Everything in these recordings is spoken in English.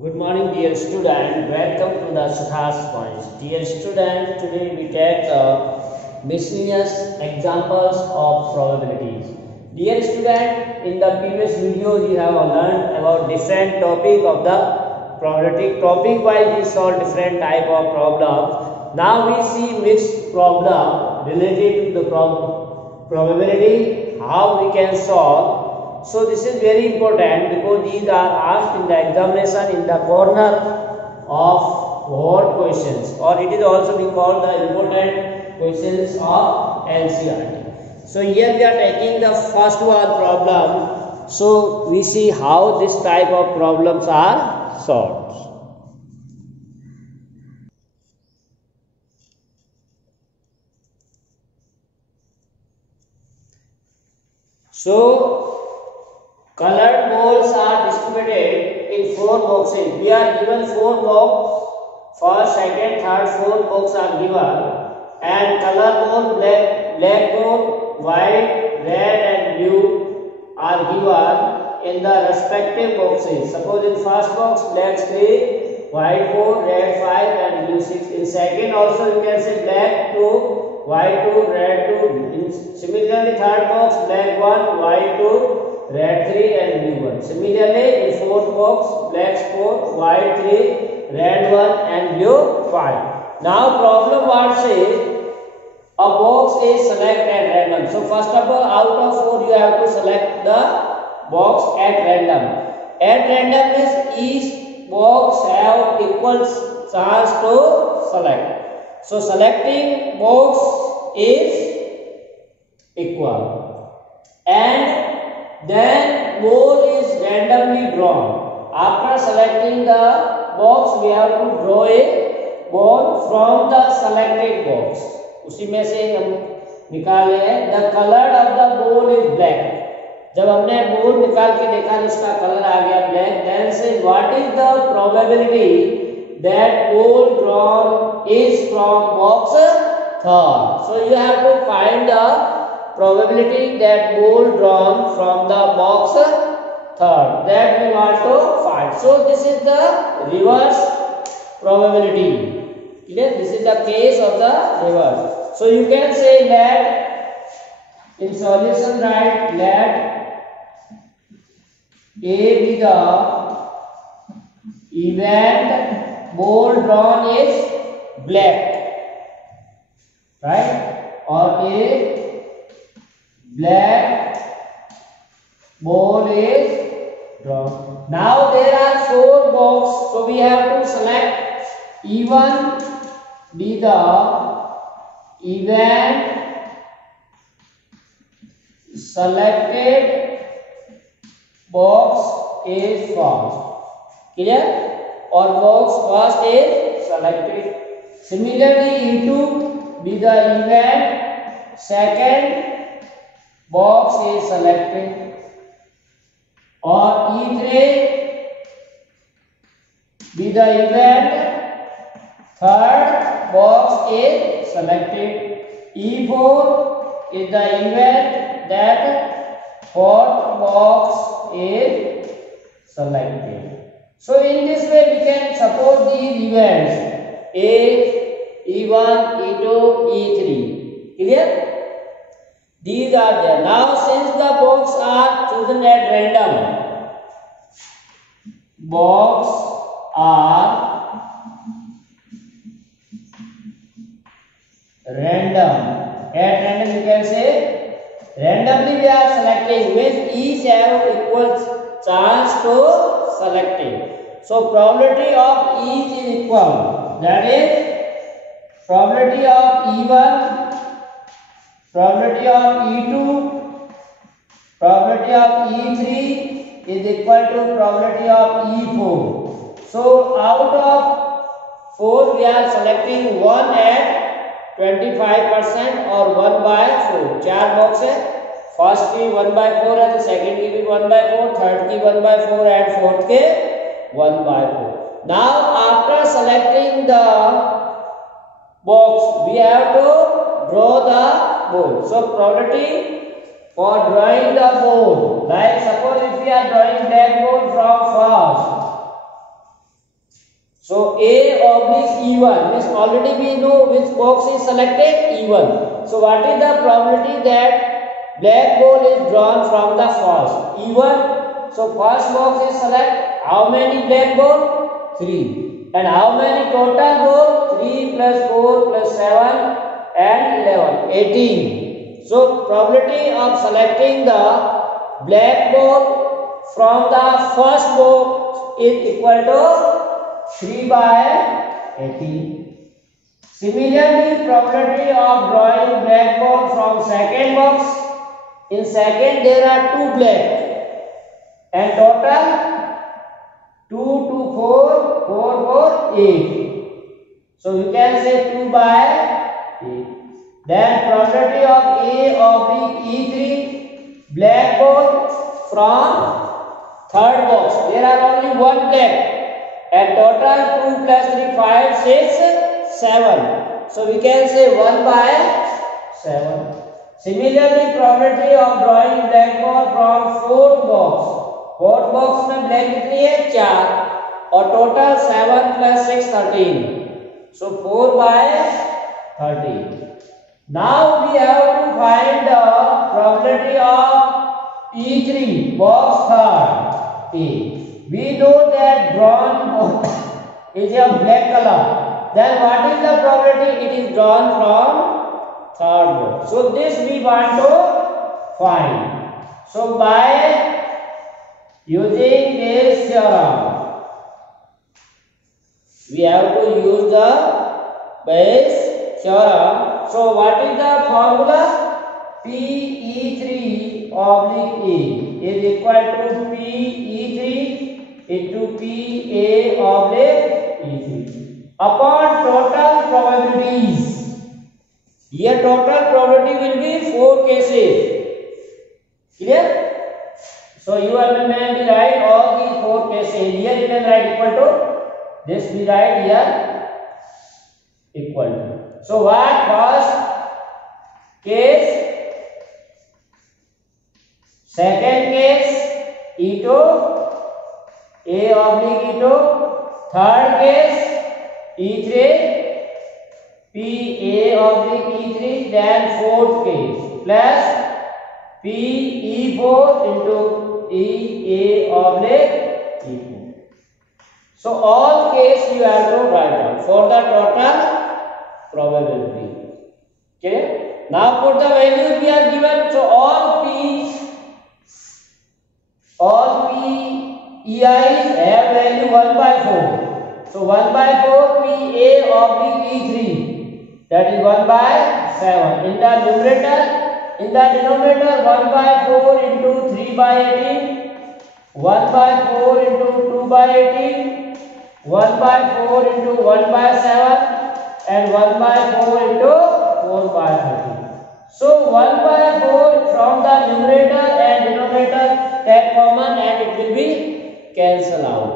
Good morning, dear student. Welcome to the Sudha's Points. Dear student, today we take miscellaneous examples of probabilities. Dear student, in the previous video we have learned about different topic of the probability. Topic wise we saw different type of problems. Now we see mixed problem related to the probability, how we can solve. So this is very important because these are asked in the examination in the corner of board questions, or it is also be called the important questions of NCERT. So here we are taking the first one problem. So we see how this type of problems are solved. So colored balls are distributed in 4 boxes. We are given 4 boxes. First, second, third, fourth box are given. And color ball, black ball, white, red and blue are given in the respective boxes. Suppose in first box, black 3, white 4, red 5 and blue 6. In second also you can say black 2, white 2, red 2. Similarly, third box, black 1, white 2, red 3 and blue 1. Similarly, in fourth box, black 4, white 3, red 1 and blue 5. Now problem what says a box is selected at random. So first of all, out of 4 you have to select the box at random. At random means each box have equal chance to select. So selecting box is equal. And then ball is randomly drawn. After selecting the box, we have to draw a ball from the selected box. उसी में से हम निकाले हैं. The color of the ball is black. जब हमने ball निकाल के देखा इसका कलर आ गया black. Then say what is the probability that ball drawn is from box third. So you have to find the probability that ball drawn from the box third, that we want to find. So this is the reverse probability. Clear? This is the case of the reverse. So you can say that in solution write let A be the event ball drawn is black, right? Or A black ball is drawn. Now there are 4 boxes, so we have to select E1 be the event selected box is first. Clear? Or box first is selected. Similarly, E2 be the event second box is selected. Or E3 be the event third box is selected. E4 is the event that fourth box is selected. So in this way we can suppose these events A, E1, E2, E3. Clear? These are there. Now since the box are chosen at random, box are random. At random you can say randomly we are selecting, means each have equal chance to selecting. So probability of each is equal. That is probability of E1, probability of E2, probability of E3 is equal to probability of E4. So out of 4 we are selecting 1 at 25% or 1 by 4. 4 box है. First की 1 by 4 है तो second की भी 1 by 4, third की 1 by 4 and fourth के 1 by 4. Now after selecting the box we have to draw the ball. So probability for drawing the ball, like suppose if we are drawing black ball from first, So A oblique E1 means already we know which box is selected, E1. So what is the probability that black ball is drawn from the first? E1. So first box is select. How many black ball? 3. And how many total ball? 3 plus 4 plus 7 and 11. 18. So probability of selecting the black ball from the first box is equal to 3 by 18. Similarly, probability of drawing black ball from second box. In second there are 2 black and total 2 to 4, 4, 4, 8. So you can say 2 by 8. Then probability of A oblique E3 black ball from third box. There are only 1 black. And total 2 plus 3, 5, 6, 7. So we can say 1 by 7. Similarly, probability of drawing black ball from fourth box. Fourth box में black कितनी है? 4 और total 7 plus 6, 13. So 4 by 13. Now we have to find the probability of E3 box third A. We know that drawn is a black color. Then what is the probability it is drawn from third box? So this we want to find. So by using this theorem, we have to use the Bayes theorem. So what is the formula? PE3 oblique A is equal to PE3 into PA oblique E3 upon total probabilities. Here total probability will be 4 cases. Clear? So you will write all these 4 cases. Here you can write equal to. This we write here equal to. So what first case? Second case E2 A oblique E2. Third case E3 PA oblique E3. Then fourth case plus PE4 into EA oblique E4. So all case you have to write down for the total probability. Okay. Now put the value we are given. So all PEIs have value 1 by 4. So 1 by 4 PA oblique E3, that is 1 by 7. In the denominator 1 by 4 into 3 by 18, 1 by 4 into 2 by 18, 1 by 4 into 1 by 7 and 1 by 4 into 4 by 13. So 1 by 4 from the numerator and denominator take common and it will be cancel out.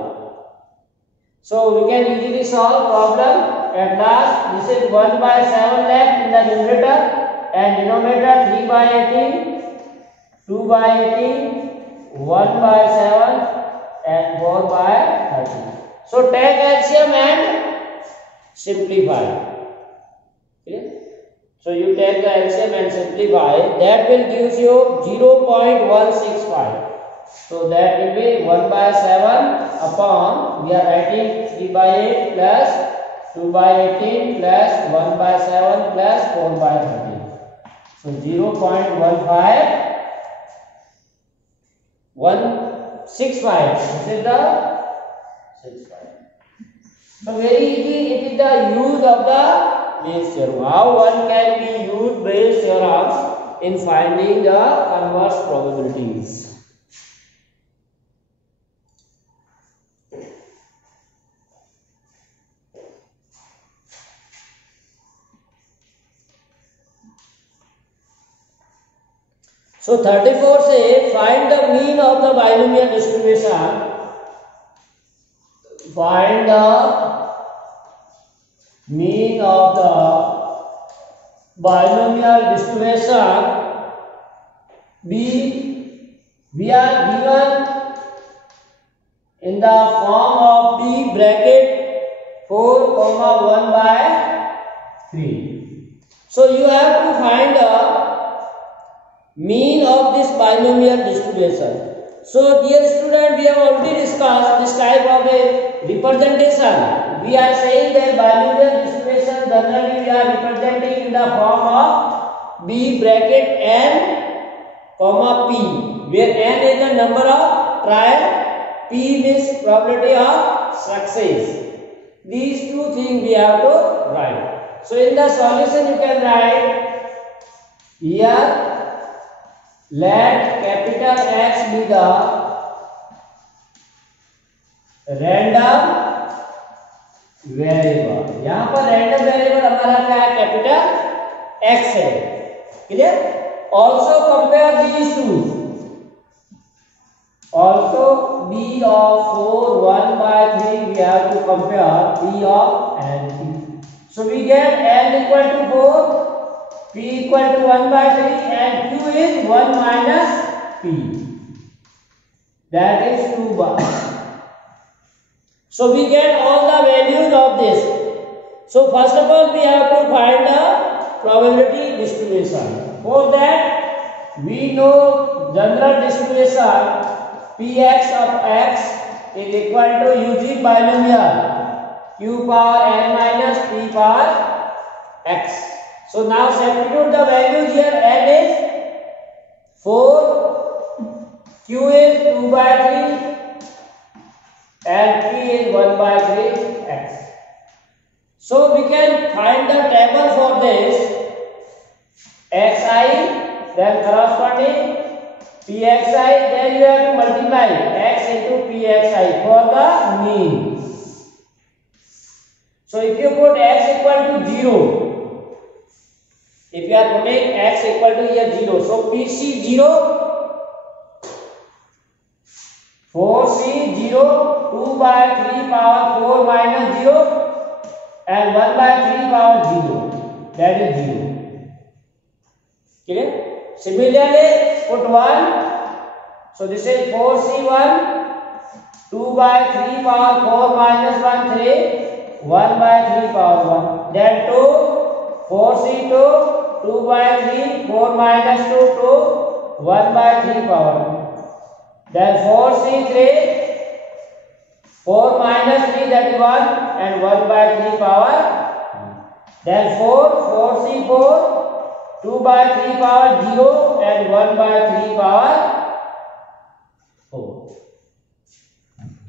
So we can easily solve problem. At last this is 1 by 7 left in the numerator and denominator 3 by 18, 2 by 18, 1 by 7 and 4 by 13. So take LCM and simplify. Okay? So you take the LCM and simplify. That will give you 0.165. So that will be 1 by 7 upon, we are writing 3 by 8 plus 2 by 18 plus 1 by 7 plus 4 by 13. So 0.165. This is the 65. So very easy, it is the use of the Bayes theorem. How one can be used Bayes theorem in finding the converse probabilities. So 34 says find the mean of the binomial distribution. Find the mean of the binomial distribution. We are given in the form of B bracket 4, 1 by 3. So you have to find the mean of this binomial distribution. So dear student, we have already discussed this type of a representation. We are saying that binomial distribution generally we are representing in the form of B bracket n comma p, where n is the number of trial, p means probability of success. These two things we have to write. So in the solution you can write here, let capital X be the random variable. यहाँ पर random variable हमारा क्या है, capital X है. Clear. Also compare these two. Also B of 4 1 by 3 we have to compare B of n p. So we get n equal to 4, p equal to 1 by 3 and q is 1 minus p. That is 2 bar. So we get all the values of this. So first of all we have to find the probability distribution. For that we know general distribution Px of x is equal to using binomial q power n minus p power x. So now substitute the values here. N is 4, q is 2 by 3 and p is 1 by 3 x. So we can find the table for this. Xi, then corresponding Pxi, then you have to multiply x into Pxi for the mean. So if you put x equal to 0, if you are putting x equal to here 0, so Pc 0, 4c 0, 2 by 3 power 4 minus 0 and 1 by 3 power 0, that is 0. Clear? Similarly, put 1. So this is 4c1, 2 by 3 power 4 minus 1 3, 1 by 3 power 1. Then 2, 4c2, 2 by 3, 4 minus 2 2, 1 by 3 power 2. Then 4c3, 4 minus 3 that is 1 and 1 by 3 power. Then 4c4, 2 by 3 power 0 and 1 by 3 power 4.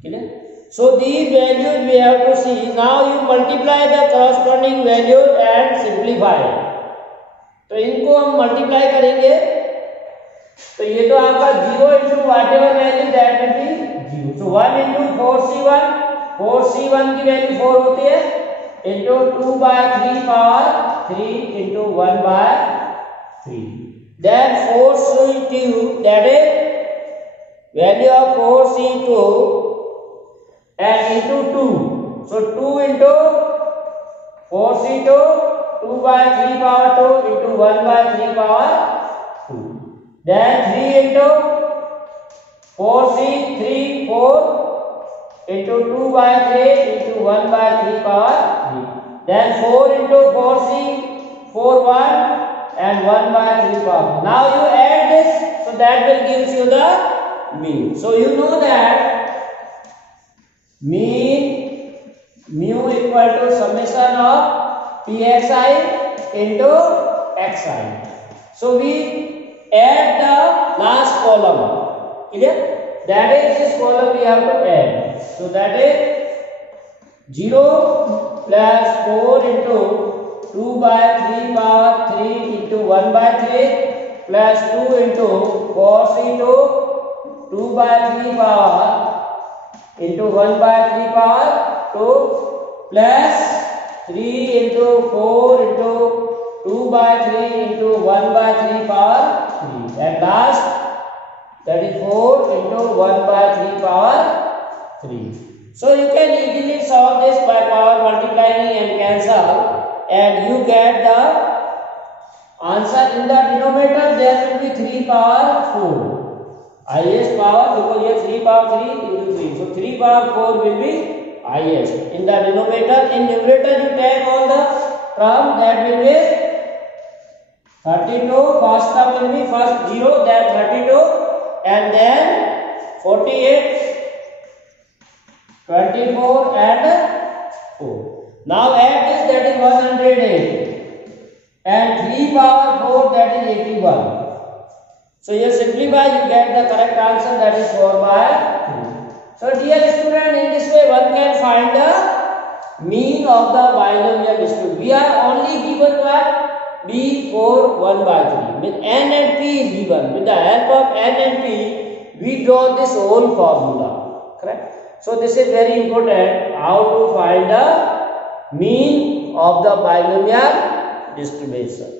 Clear? So these values we have to see. Now you multiply the corresponding values and simplify. तो इनको हम multiply करेंगे. तो ये तो आपका 0 into whatever value that will be 0. So 1 into 4c1, 4c1 की value 4 होती है, into 2 by 3 power 3 into 1 by 3. Then 4c2, that is value of 4c2 and into 2. So 2 into 4c2, 2 by 3 power 2 into 1 by 3 power 2. Then 3 into 4c3, 4 into 2 by 3 into 1 by 3 power 3. Then 4 into 4c4, 1 and 1 by 3 power. Now you add this, so that will give you the mean. So you know that mean mu equal to summation of Pxi into xi. So we add the last column. Clear? That is this column we have to add. So that is 0 plus 4 into 2 by 3 power 3 into 1 by 3 plus 2 into 4c2, 2 by 3 power into 1 by 3 power 2 plus 3 into 4 into 2 by 3 into 1 by 3 power 3. At last, that is 4 into 1 by 3 power 3. So you can easily solve this by power multiplying and cancel. And you get the answer. In the denominator there will be 3 power 4, highest power, because here 3 power 3 into 3, so 3 power 4 will be highest. In the denominator, in numerator you take all the term, that will be 32, first term will be first 0, then 32, and then 48, 24 and 4. Now add this, that is 108, and 3 power 4, that is 81. So you simplify, you get the correct answer, that is 4 by 3. So dear student, in this way one can find the mean of the binomial distribution. We are only given what? B 4 1 by 3. With n and p is given. With the help of n and p, we draw this whole formula. Correct? So this is very important, how to find the mean of the binomial distribution.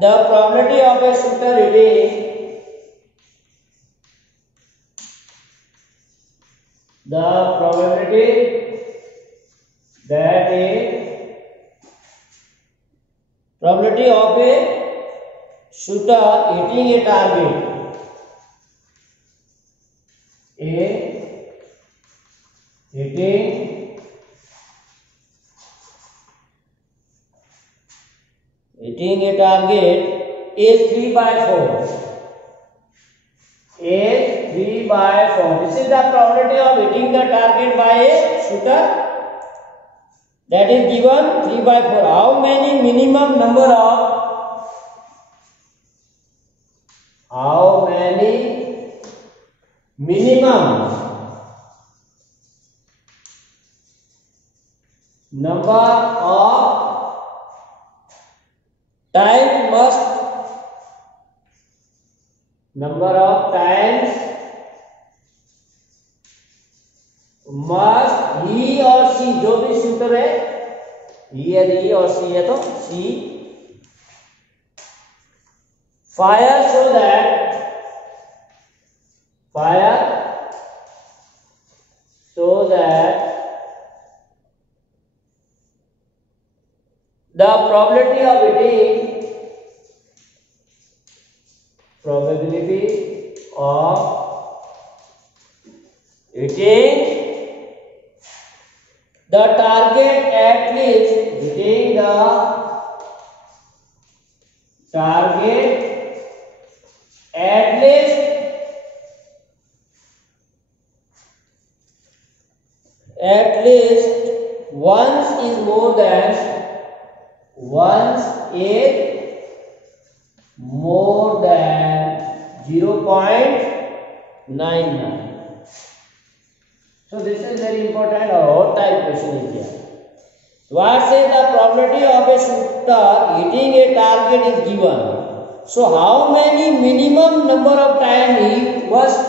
The probability of a shooter hitting the probability of a shooter hitting a target, hitting a target is 3 by 4. Is 3 by 4. This is the probability of hitting the target by a shooter. That is given 3 by 4. How many minimum number of times must he or she, जो भी shooter है, he or she है तो she fire so that the probability of hitting the target at least once is more than 0.99. So this is very important. What type question is here? What says the probability of a shooter hitting a target is given. So how many minimum number of times he must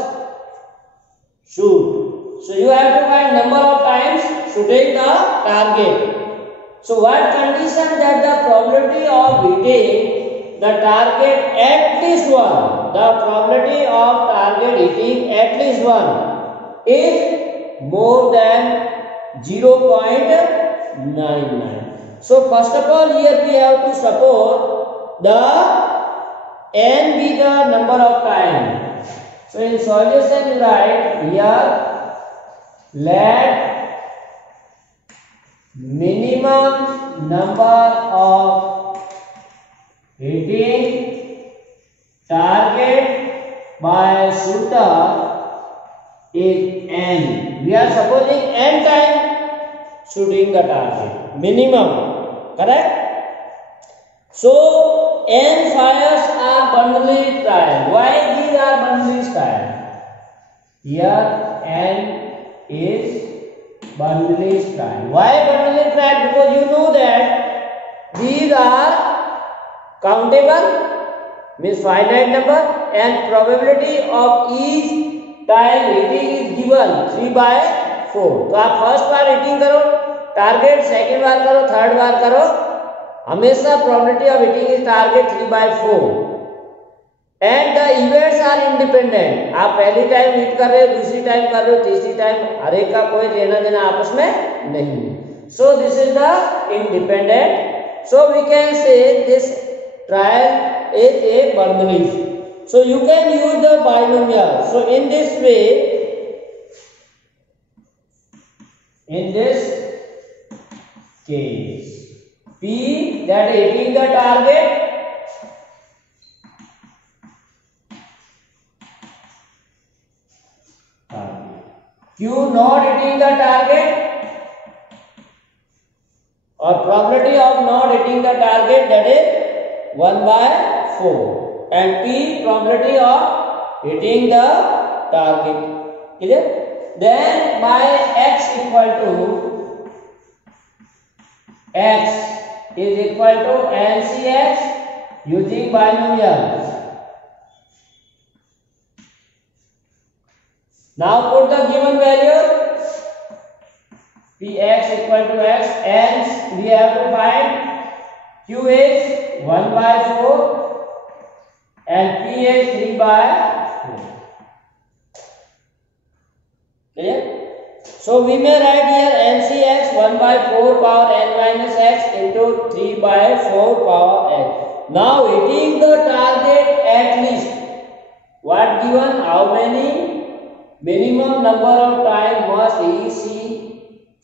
shoot? So you have to find number of times shooting the target. So what condition that the probability of hitting the target at least one, the probability of target hitting at least one is more than 0.99. So first of all, here we have to suppose the n be the number of times. So in solution we write here, let minimum number of hitting target by shooter is n. We are supposing n time shooting the target, minimum, correct? So n fires are bundled trial. Why these are bundled trial? Here n is bundled trial. Why bundled trial? Because you know that these are countable, means finite number, and probability of each time hitting is given 3 by 4. तो आप first बार hitting करो target, second बार करो, third बार करो, हमेशा probability of hitting is target 3 by 4 and the events are independent. आप पहली टाइम हिट कर रहे हो, दूसरी टाइम कर रहे हो, तीसरी टाइम, हर एक का कोई लेना देना आपस में नहीं. So this is the independent. So we can say this trial is a Bernoulli. So you can use the binomial. So in this way, in this case, P that is hitting the target, Q not hitting the target, or probability of not hitting the target, that is 1 by 4, and P probability of hitting the target. Clear? Then by x equal to x is equal to NCX using binomial. Now put the given value. Px equal to x, and we have to find Q is 1 by 4 and P is 3 by 4. Clear? So we may write here NCX 1 by 4 power n minus x into 3 by 4 power x. Now hitting the target at least. What given? How many? Minimum number of times must he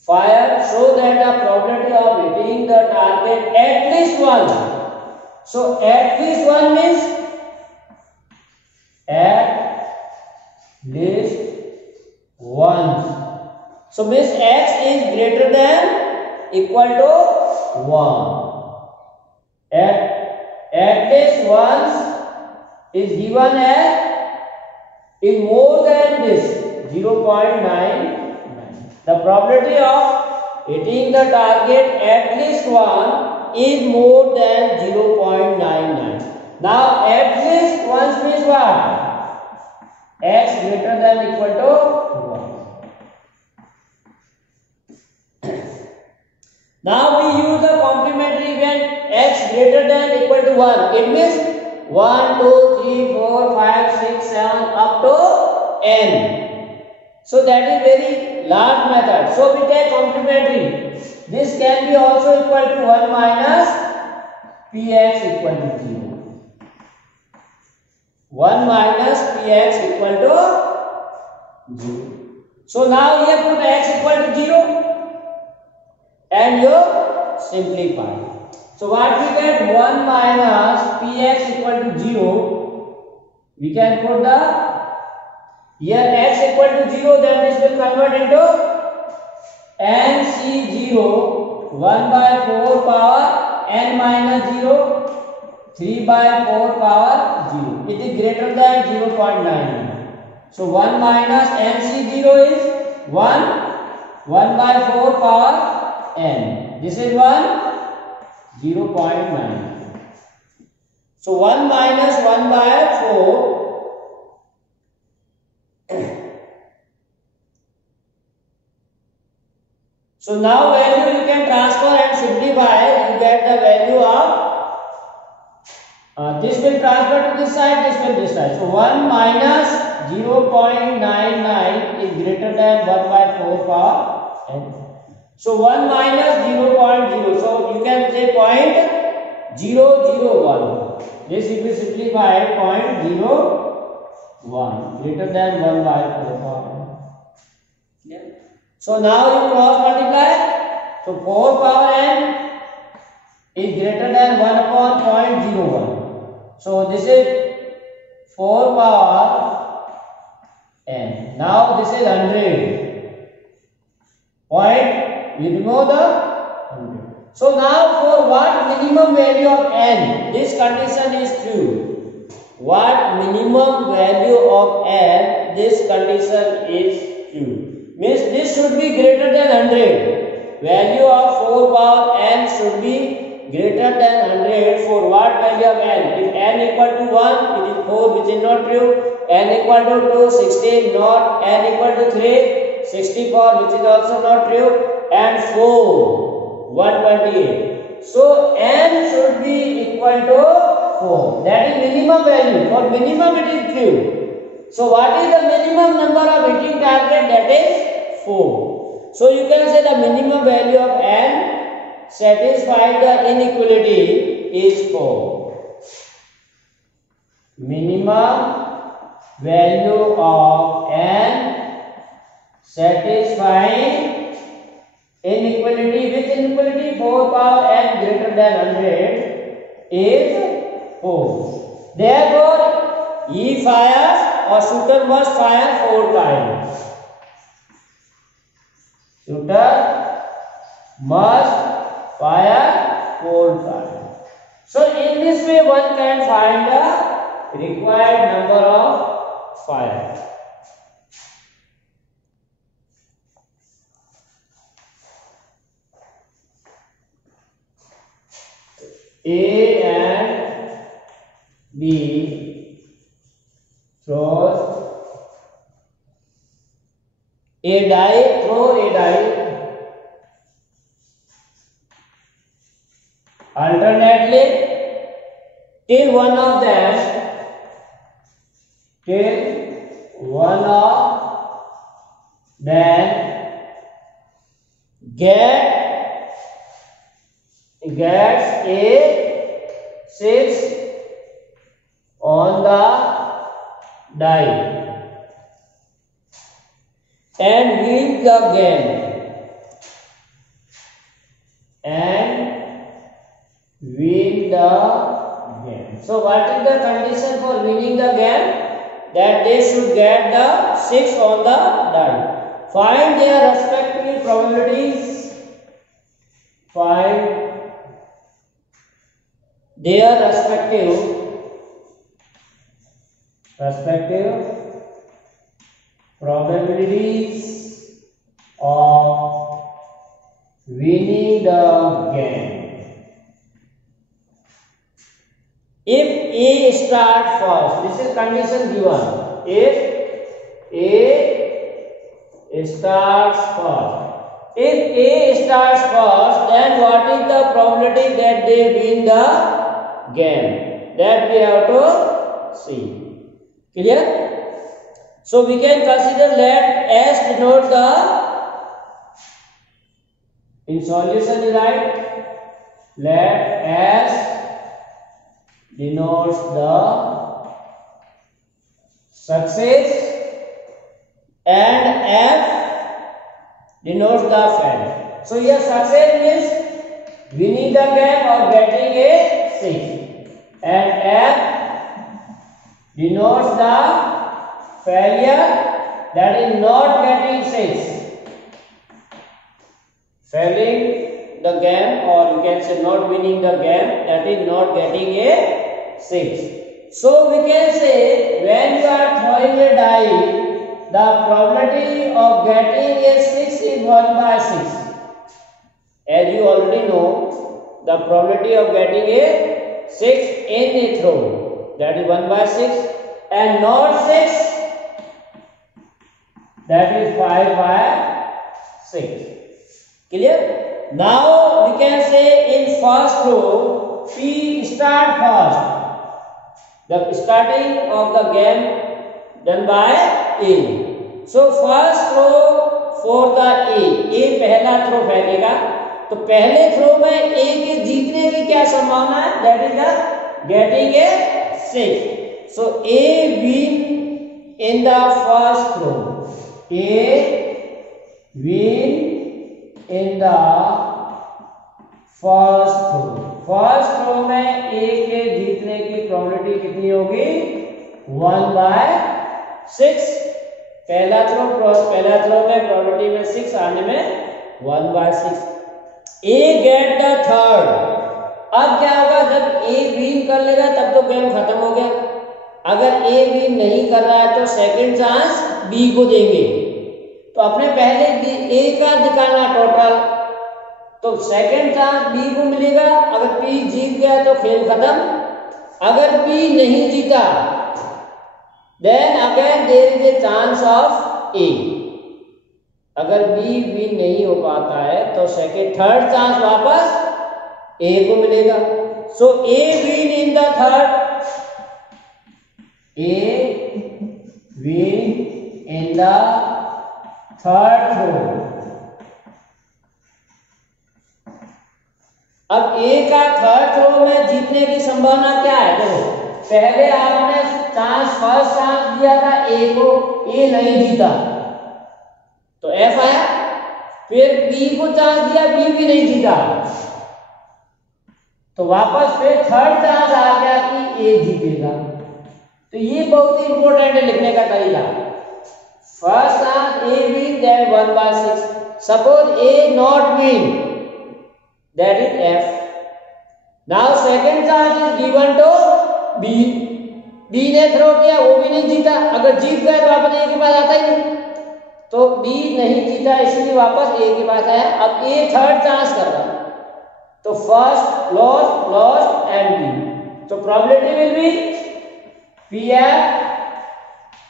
fire so that the probability of hitting the target at least 1. So at least 1 means at least 1. So means x is greater than equal to 1. At least once is given as is more than this 0.9. The probability of hitting the target at least 1 is more than 0.99. Now at least once means what? X greater than equal to 1. Now we use the complementary event x greater than equal to 1. It means 1, 2, 3, 4, 5, 6, 7 up to n. So that is very large method. So we take complementary. This can be also equal to 1 minus Px equal to 0. 1 minus Px equal to 0. So now here put x equal to 0 and you simplify. So what we get? 1 minus Px equal to 0. We can put the here x equal to 0, then this will convert into NC0 1 by 4 power n minus 0 3 by 4 power 0. It is greater than 0.9. So 1 minus NC0 is 1 by 4 power n. This is 0.9. So 1 minus 1 by 4. So now value you can transfer and simplify. You get the value of this will transfer to this side, this will this side. So 1 minus 0.99 is greater than 1 by 4 power n. So 1 minus 0.0. So you can say 0.001. This will be simplified 0.01 greater than 1 by 4 power. Yeah. So now you cross multiply. So 4 power n is greater than 1 upon 0.01. So this is 4 power n. Now this is 100. Point. We remove the 100. So now for what minimum value of n? This condition is true. What minimum value of n? This condition is true. Means this should be greater than 100. Value of 4 power n should be greater than 100 for what value of n? If n equal to 1, it is 4, which is not true. N equal to 2, 16, not. N equal to 3, 64, which is also not true. And 4, 128. So n should be equal to 4. That is minimum value. For minimum it is true. So what is the minimum number of hitting target? That is 4. So you can say the minimum value of n satisfy the inequality is 4. Minimum value of n satisfying inequality, which inequality? 4 power n greater than 100 is 4. Therefore, he fires or shooter must fire 4 times. Shooter must fire 4 times. So in this way one can find the required number of fire. A and B throws a die, throw a die alternately till one of them gets a 6 on the die and win the game. So what is the condition for winning the game? That they should get the 6 on the die. Find their respective probabilities. Find their respective probabilities of winning the game. If A starts first, this is condition given. If A starts first, then what is the probability that they win the game? That we have to see. Clear? So we can consider let S denote the, in solution is right, let S denotes the success and F denotes the failure. So here success means winning the game or getting a 6, and F denotes the failure, that is not getting 6, failing the game, or you can say not winning the game, that is not getting a 6. So we can say when you are throwing a die, the probability of getting a 6 is 1 by 6. As you already know, the probability of getting a 6 in a throw, that is 1 by 6, and not 6, that is 5 by 6. Clear? Now we can say in first row, P start first. The starting of the game done by A. So first throw for the A पहला throw फैलेगा, तो पहले throw में A के जीतने की क्या संभावना है? That is the getting a 6. So A win in the first throw. A win in the first throw. First throw में ए के जीतने की प्रोबेबिलिटी कितनी होगी? 1 by 6. पहला थ्रो में प्रोबेबिलिटी में 6 आने में 1 by 6. A get the third. अब क्या होगा? जब ए विन कर लेगा तब तो गेम खत्म हो गया. अगर ए विन नहीं कर रहा है तो सेकंड चांस बी को देंगे. तो अपने पहले ए का दिखाना टोटल, तो सेकंड चांस बी को मिलेगा. अगर पी जीत गया तो खेल खत्म. अगर पी नहीं जीता then again there is a chance of A. अगर बी विन नहीं हो पाता है तो थर्ड चांस वापस ए को मिलेगा. So A win in the third. A win in the third throw. अब ए का थर्ड थ्रो में जीतने की संभावना क्या है? देखो पहले आपने फर्स्ट चांस दिया था ए को, ए नहीं जीता तो एफ आया, फिर बी को चांस दिया, बी भी नहीं जीता तो वापस फिर थर्ड चांस आ गया कि ए जीतेगा। तो ये बहुत ही इंपॉर्टेंट है लिखने का तरीका। First chance a win that 1/6, suppose A not win that is F. Now second chance is given to B. B ने थ्रो किया, वो भी नहीं जीता, अगर जीत गए तो वापस ए के पास आता ही नहीं, तो B नहीं जीता इसलिए वापस ए के पास आया। अब ए थर्ड चांस कर रहा तो फर्स्ट लॉस्ट एंड बी, तो probability will be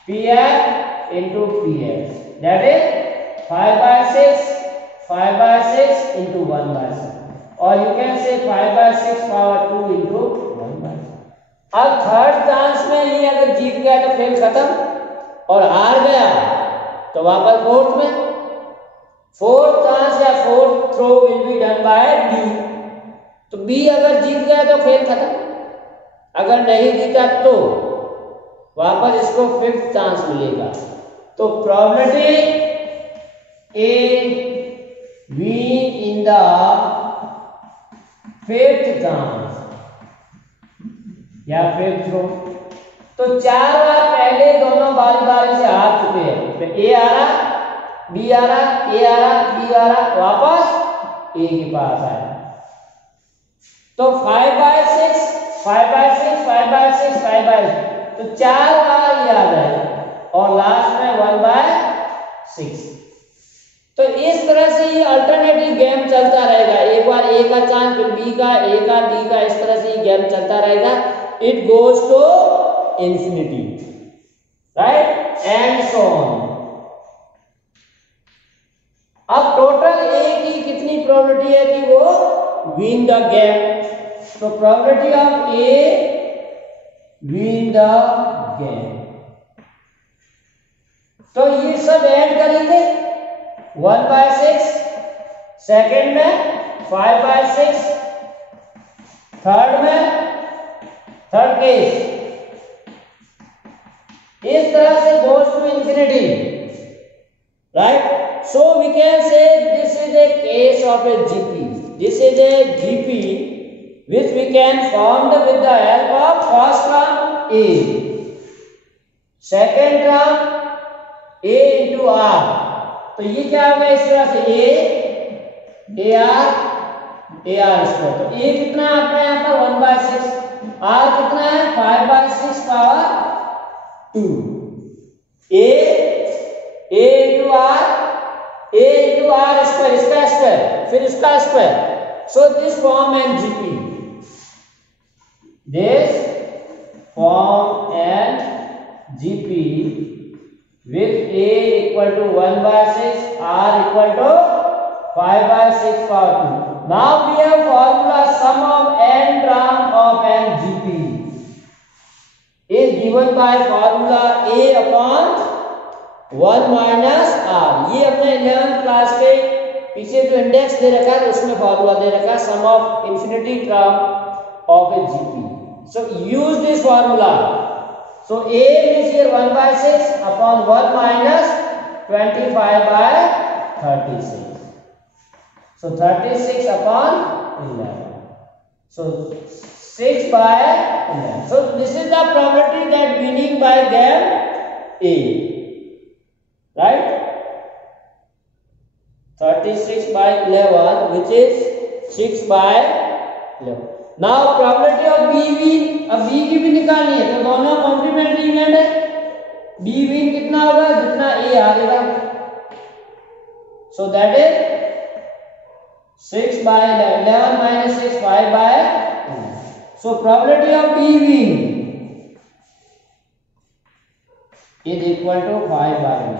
PF into PF, that is 5/6 into 1/6, or you can say 5/6 power 2 into 1/6। अब थर्ड चांस में ये अगर जीत गया तो खेल खत्म, और हार गया तो वापस फोर्थ में। फोर्थ चांस या fourth throw will be done by B, तो बी अगर जीत गया तो खेल खत्म, अगर नहीं जीता तो वापस इसको फिफ्थ चांस मिलेगा। तो probability A win in the fifth chance या फिफ्थ थ्रो, तो 4 बार पहले दोनों बारी बारी से हार चुके हैं। ए आ रहा, बी आ रहा, ए आ रहा, बी आ रहा, वापस ए के पास आया। तो 5/6 तो 4 बार ये आ जाएगा और लास्ट में 1/6। तो इस तरह से ये अल्टरनेटिव गेम चलता रहेगा, एक बार ए का चांस, फिर बी का, ए का, बी का, इस तरह से ये गेम चलता रहेगा। It goes to infinity, right, and so on. अब टोटल ए की कितनी प्रोबेबिलिटी है कि वो विन द गेम? तो probability of A win the game, तो ये सब ऐड करेंगे 1/6, सेकेंड में 5/6, थर्ड में, थर्ड केस, इस तरह से goes to infinity, right? So we can say this is a case of a GP. This is a GP which we can formed with the help of first term A, second term A into R। तो ये क्या होगा इस तरह से A AR square. तो A कितना आपका यहाँ पर 1/6, R कितना है 5/6 power 2, A into R square, इसका स्क्वायर, फिर इसका square. So this form an GP, this form an GP with A equal to 1/6, R equal to 5/6 power 2. Now we have formula sum of n term of an GP is given by formula A upon 1 minus R। ये अपने 11th class के पीछे जो index दे रखा है उसमें formula दे रखा है sum of infinity term of a GP. So use this formula. So A is here 1/6 upon 1 minus 25/36. So 36 upon 11. So 6/11. So this is the probability that winning by game A, right? 36/11, which is 6/11. Now probability of B win, अब B की भी निकालनी है तो दोनों complementary event है। B win कितना होगा जितना A हारेगा। So that is 6/11 minus 6, 5/11. So probability of B win is equal to 5/11.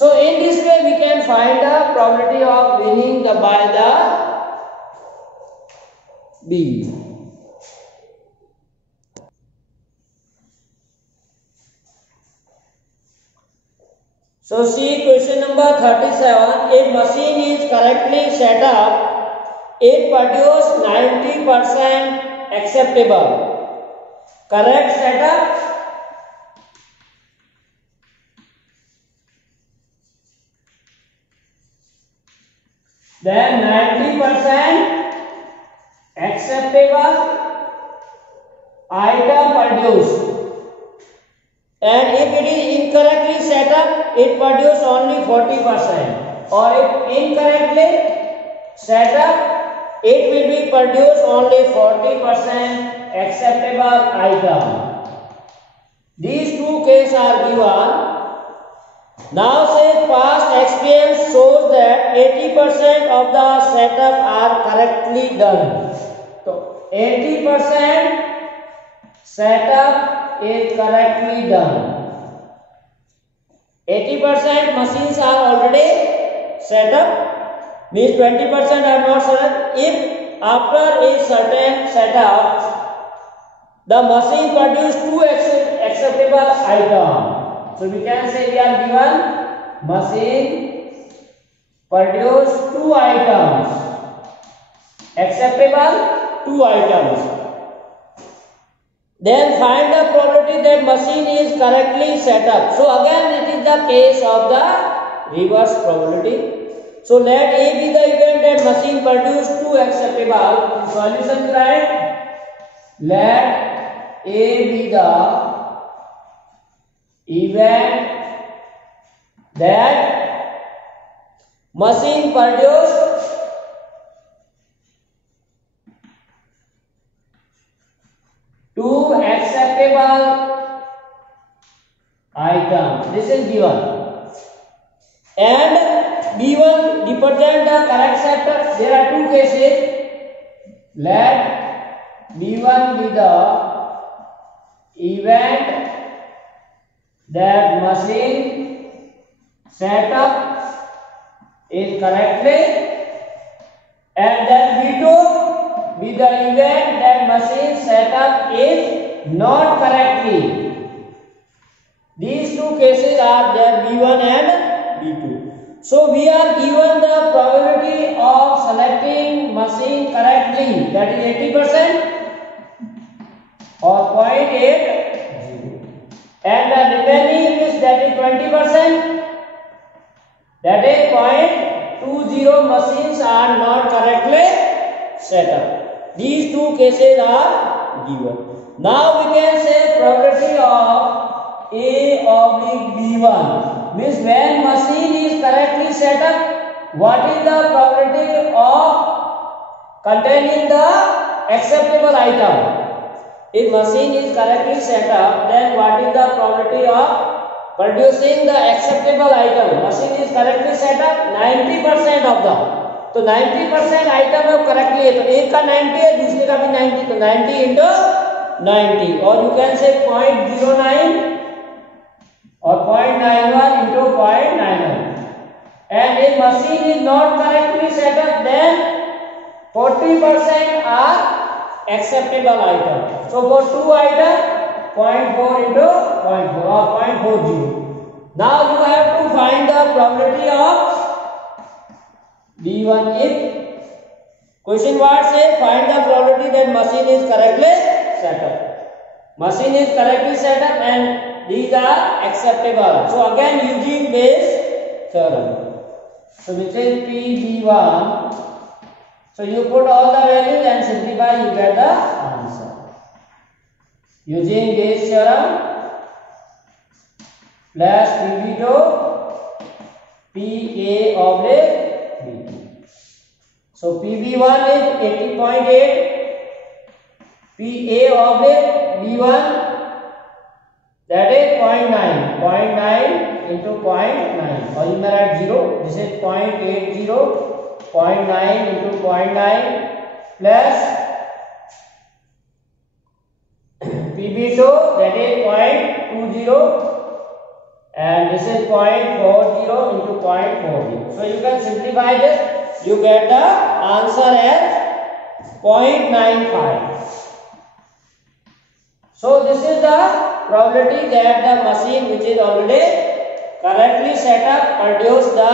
So in this way we can find the probability of winning by the B. So see question number 37. If machine is correctly set up it produces 90% acceptable. Correct setup? Then 90% acceptable item produced. And if it is incorrectly set up, it produces only 40%. Or if incorrectly set up, it will be produced only 40% acceptable item. These two cases are given. Now say past experience shows that 80% of the setup are correctly done. So 80% setup is correctly done. 80% machines are already set up, means 20% are not set up. If after a certain setup, the machine produce two acceptable items. So we can say we are given machine produce two items, acceptable two items. Then find the probability that machine is correctly set up. So again it is the case of the reverse probability. So let A be the event that machine produce two acceptable. Solution right. Let A be the event that machine produce two acceptable items. This is given. And B1 represent the correct setup. There are two cases. Let B1 be the event that machine setup is correctly, and then B2 be the event that machine setup is not correctly. These two cases are there, B1 and B2. So we are given the probability of selecting machine correctly, that is 80% or 0.8. And the remaining is that is 20%, that is 0.20 machines are not correctly set up. These two cases are given. Now we can say probability of A oblique B1 means when machine is correctly set up, what is the probability of containing the acceptable item? If machine is correctly set up, then what is the probability of producing the acceptable item? Machine is correctly set up, 90% of the, तो 90% item है correctly है, तो एक का 90 है, दूसरे का भी 90, तो 90 into 90, और you can say 0.09 or 0.91 into 0.91. And if machine is not correctly set up, then 40% are acceptable item. So for two item, 0.4 into 0.4 or 0.40. Now you have to find the probability of B1 if question what say find the probability that machine is correctly set up. Machine is correctly set up and these are acceptable. So again using Bayes theorem. So which is PB1. So you put all the values and simplify, you get the answer. Using Bayes theorem plus PB2 PA oblique B2. So PB1 is 80.8, PA oblique B1 that is 0.9, 0.9 into 0.9, or you may write 0, this is 0.80, 0.9 into 0.9 plus PB2 that is 0.20 and this is 0.40 into 0.40. So you can simplify this, you get the answer as 0.95. So this is the probability that the machine which is already correctly set up produce the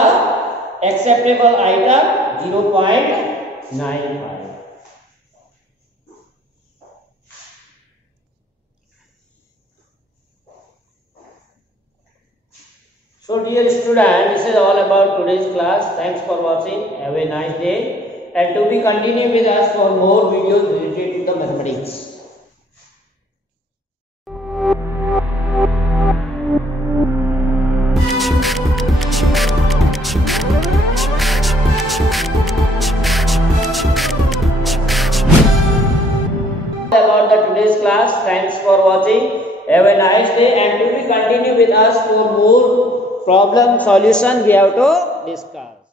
acceptable item 0.5. 95. So dear student, this is all about today's class. Thanks for watching. Have a nice day. And to be continued with us for more videos related to the mathematics. About the today's class. Thanks for watching. Have a nice day, and to be continue with us for more problem solution we have to discuss.